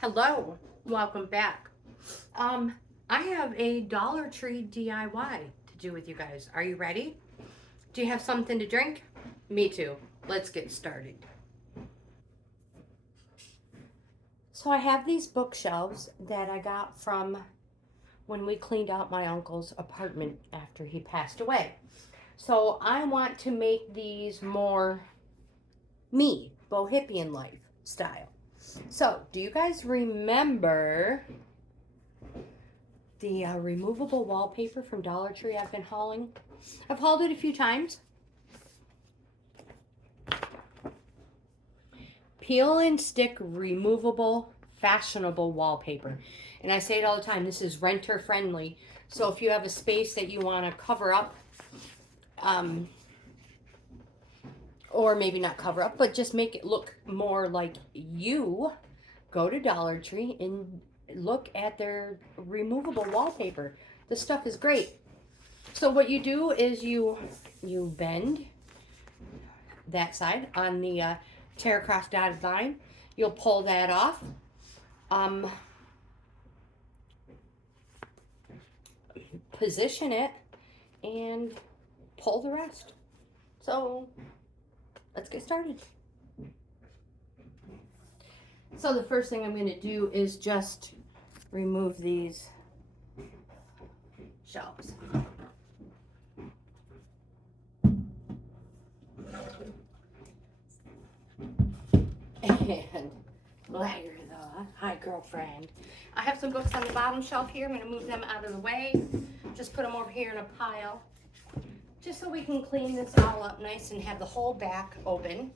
Hello, welcome back. I have a Dollar Tree DIY to do with you guys. Are you ready? Do you have something to drink? Me too. Let's get started. So I have these bookshelves that I got from when we cleaned out my uncle's apartment after he passed away. So I want to make these more me, Bohippian life style. So, do you guys remember the removable wallpaper from Dollar Tree I've been hauling? I've hauled it a few times. Peel and stick removable fashionable wallpaper. And I say it all the time, this is renter friendly. So if you have a space that you want to cover up, or maybe not cover up, but just make it look more like you, go to Dollar Tree and look at their removable wallpaper. The stuff is great. So what you do is you bend that side on the tear across dotted line. You'll pull that off. Position it and pull the rest. So let's get started. So the first thing I'm going to do is just remove these shelves. And Lagertha, hi girlfriend. I have some books on the bottom shelf here. I'm going to move them out of the way. Just put them over here in a pile. Just so we can clean this all up nice and have the whole back open.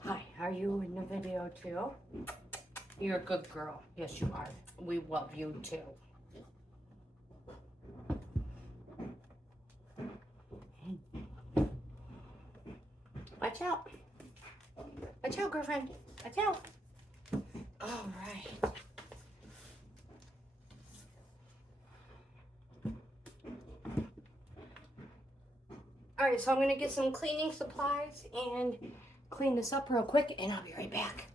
Hi, are you in the video too? You're a good girl. Yes, you are. We love you too. Watch out. Watch out, girlfriend. Watch out. All right. All right, so I'm gonna get some cleaning supplies and clean this up real quick, and I'll be right back.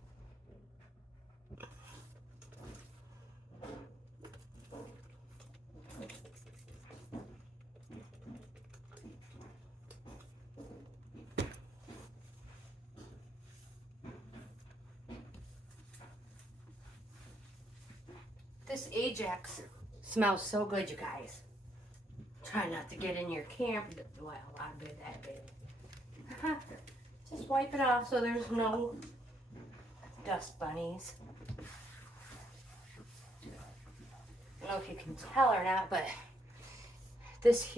This Ajax smells so good, you guys. Try not to get in your camera. Well, I did that bit. Just wipe it off so there's no dust bunnies. I don't know if you can tell or not, but this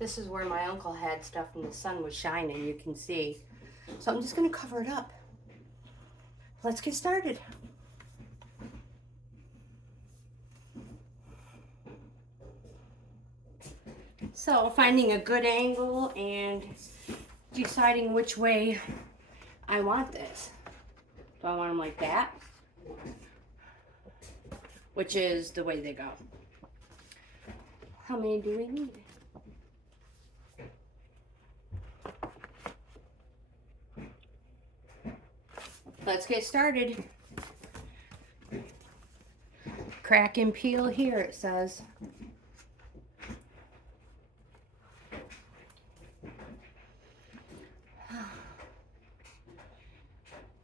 is where my uncle had stuff and the sun was shining, you can see. So I'm just gonna cover it up. Let's get started. So finding a good angle and deciding which way I want this. Do I want them like that? Which is the way they go. How many do we need? Let's get started. Crack and peel here, it says.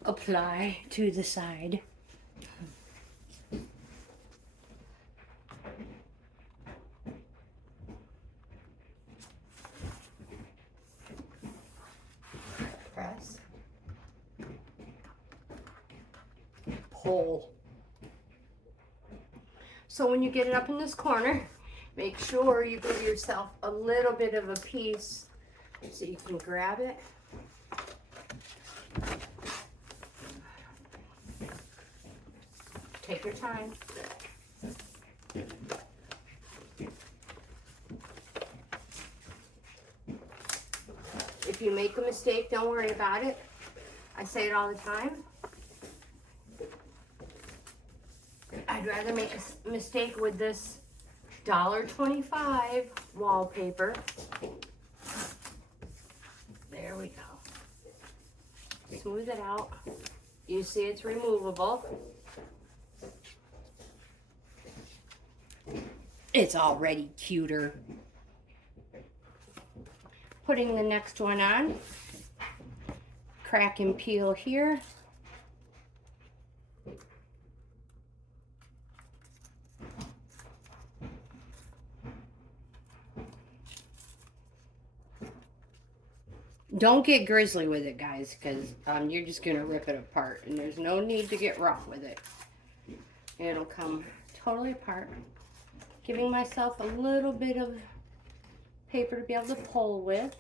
Apply to the side. Press. Pull. So when you get it up in this corner, make sure you give yourself a little bit of a piece so you can grab it. Take your time. If you make a mistake, don't worry about it. I say it all the time. I'd rather make a mistake with this $1.25 wallpaper. There we go. smooth it out. You see it's removable. It's already cuter. Putting the next one on. Crack and peel here. Don't get grizzly with it, guys, because you're just going to rip it apart. And there's no need to get rough with it. It'll come totally apart. Giving myself a little bit of paper to be able to pull with.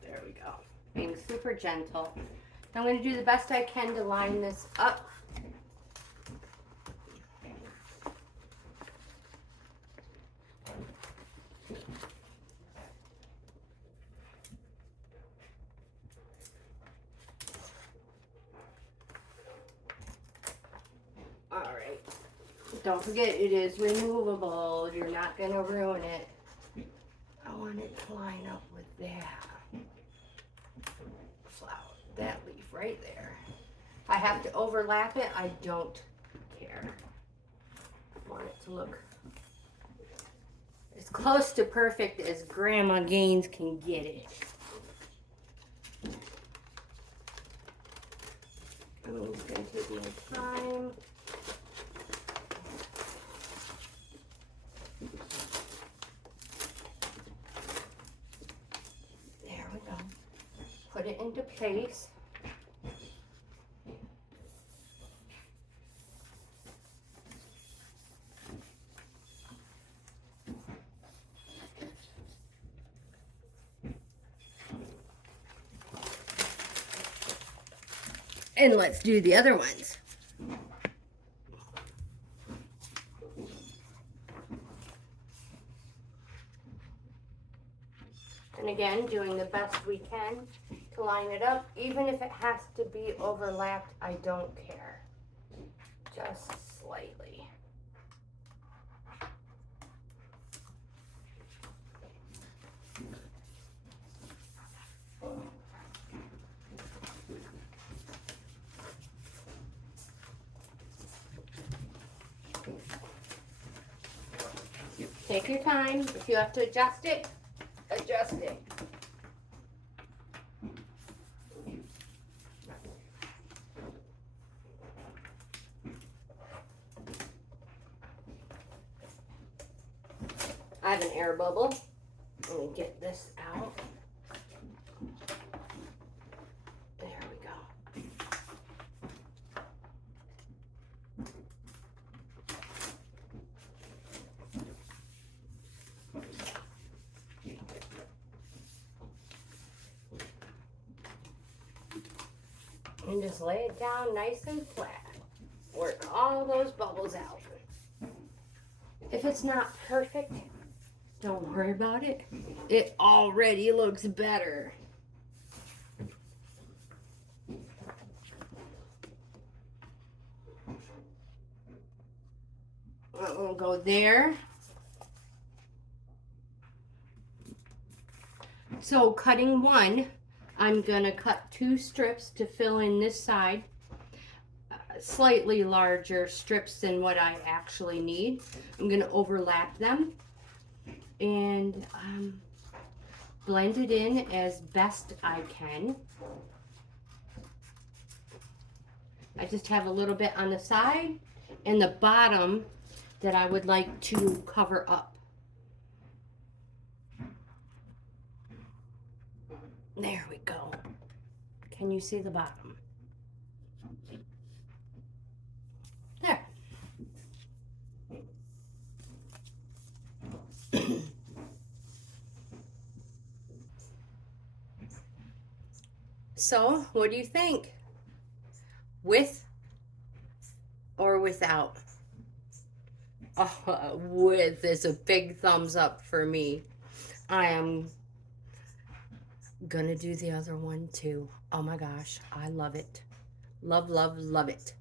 There we go. Being super gentle. I'm going to do the best I can to line this up. All right. Don't forget, it is removable. You're not going to ruin it. I want it to line up with that flower, that leaf right there. I have to overlap it. I don't care. I want it to look as close to perfect as Grandma GAINZ can get it. I'm just going to take my time. There we go. Put it into place. And let's do the other ones. And again, doing the best we can to line it up. Even if it has to be overlapped, I don't care. Just slightly. Take your time. If you have to adjust it, adjust it. I have an air bubble. Let me get this out. There we go. And just lay it down nice and flat. Work all those bubbles out. If it's not perfect, don't worry about it. It already looks better. We'll go there. So cutting one, I'm gonna cut 2 strips to fill in this side. Slightly larger strips than what I actually need. I'm gonna overlap them and blend it in as best I can. I just have a little bit on the side and the bottom that I would like to cover up. There we go. Can you see the bottom? There. So, what do you think? With or without? Oh, with is a big thumbs up for me. I am gonna do the other one too. Oh my gosh, I love it. Love, love, love it.